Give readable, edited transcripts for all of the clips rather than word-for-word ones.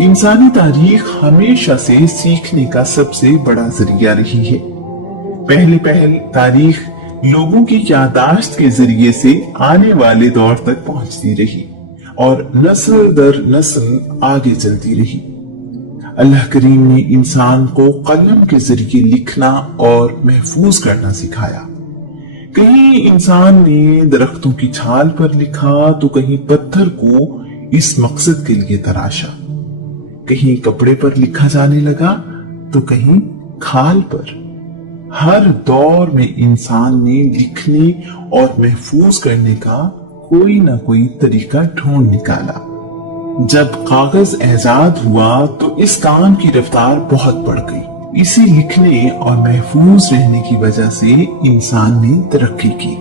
इंसानी तारीख हमेशा से सीखने का सबसे बड़ा जरिया रही है। पहले तारीख लोगों की यादाश्त के जरिए से आने वाले दौर तक पहुंचती रही और नस्ल दर नस्ल आगे चलती रही। अल्लाह करीम ने इंसान को कलम के जरिए लिखना और महफूज करना सिखाया। कहीं इंसान ने दरख्तों की छाल पर लिखा तो कहीं पत्थर को इस मकसद के लिए तराशा। कहीं कपड़े पर लिखा जाने लगा तो कहीं खाल पर। हर दौर में इंसान ने लिखने और महफूज करने का कोई ना कोई तरीका ढूंढ निकाला। जब कागज आजाद हुआ तो इस काम की रफ्तार बहुत बढ़ गई। इसी लिखने और महफूज रहने की वजह से इंसान ने तरक्की की।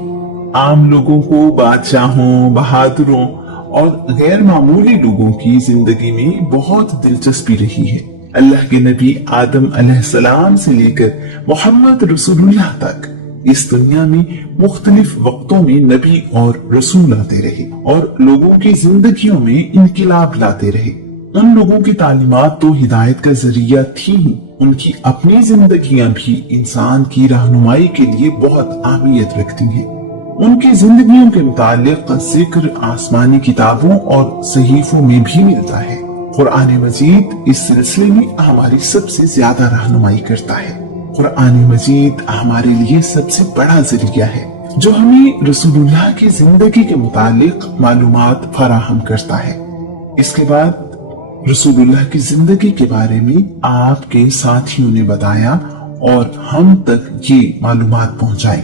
आम लोगों को बादशाहों, बहादुरों और गैर मामूली लोगों की जिंदगी में बहुत दिलचस्पी रही है। अल्लाह के नबी आदम अलैहिस्सलाम से लेकर मोहम्मद रसूलुल्लाह तक इस दुनिया में मुख्तलिफ वक्तों में नबी और रसूल आते रहे और लोगों की जिंदगियों में इनकिलाब लाते रहे। उन लोगों की तालीमात तो हिदायत का जरिया थी ही, उनकी अपनी जिंदगियां भी इंसान की रहनुमाई के लिए बहुत अहमियत रखती हैं। उनकी जिंदगियों के मुतालिक जिक्र आसमानी किताबों और सहीफों में भी मिलता है। कुरान मजीद इस सिलसिले में हमारी सबसे ज्यादा रहनुमाई करता है। कुरान मजीद हमारे लिए सबसे बड़ा जरिया है जो हमें रसूलुल्लाह की जिंदगी के मुतालिक मालूमात फराहम करता है। इसके बाद रसूलुल्लाह की जिंदगी के बारे में आपके साथियों ने बताया और हम तक ये मालूमात पहुंचाई।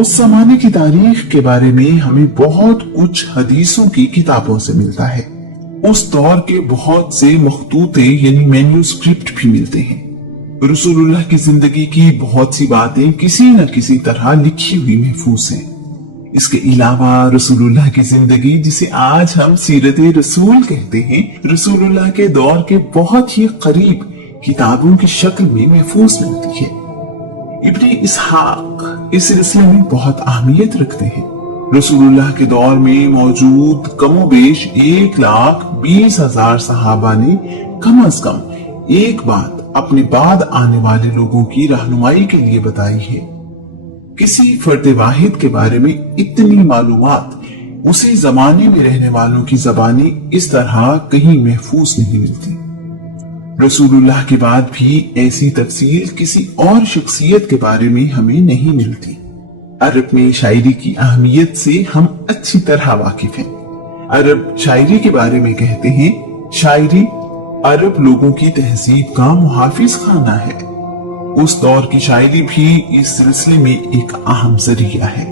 उस जमाने की तारीख के बारे में हमें बहुत कुछ हदीसों की किताबों से मिलता है। उस दौर के बहुत से मखतूते यानी मैन्यूस्क्रिप्ट भी मिलते हैं। रसूलुल्लाह की जिंदगी की बहुत सी बातें किसी न किसी तरह लिखी हुई महफूज हैं। इसके अलावा रसूलुल्लाह की जिंदगी, जिसे आज हम सीरत रसूल कहते हैं, रसूलुल्लाह के दौर के बहुत ही करीब किताबों की शक्ल में महफूज मिलती है। इब्ने इसहाक इस सिलसिले में बहुत अहमियत रखते हैं। रसूलुल्लाह के दौर में मौजूद कमोबेश 1,20,000 सहाबा ने कम अज कम एक बात अपने बाद आने वाले लोगों की रहनुमाई के लिए बताई है। किसी फर्द वाहिद के बारे में इतनी मालूमात उसी जमाने में रहने वालों की जबानी इस तरह कहीं महफूज नहीं मिलती। रसूलुल्लाह के बाद भी ऐसी तफसील किसी और शख्सियत के बारे में हमें नहीं मिलती। अरब में शायरी की अहमियत से हम अच्छी तरह वाकिफ हैं। अरब शायरी के बारे में कहते हैं, शायरी अरब लोगों की तहजीब का मुहाफिज खाना है। उस दौर की शायरी भी इस सिलसिले में एक अहम जरिया है।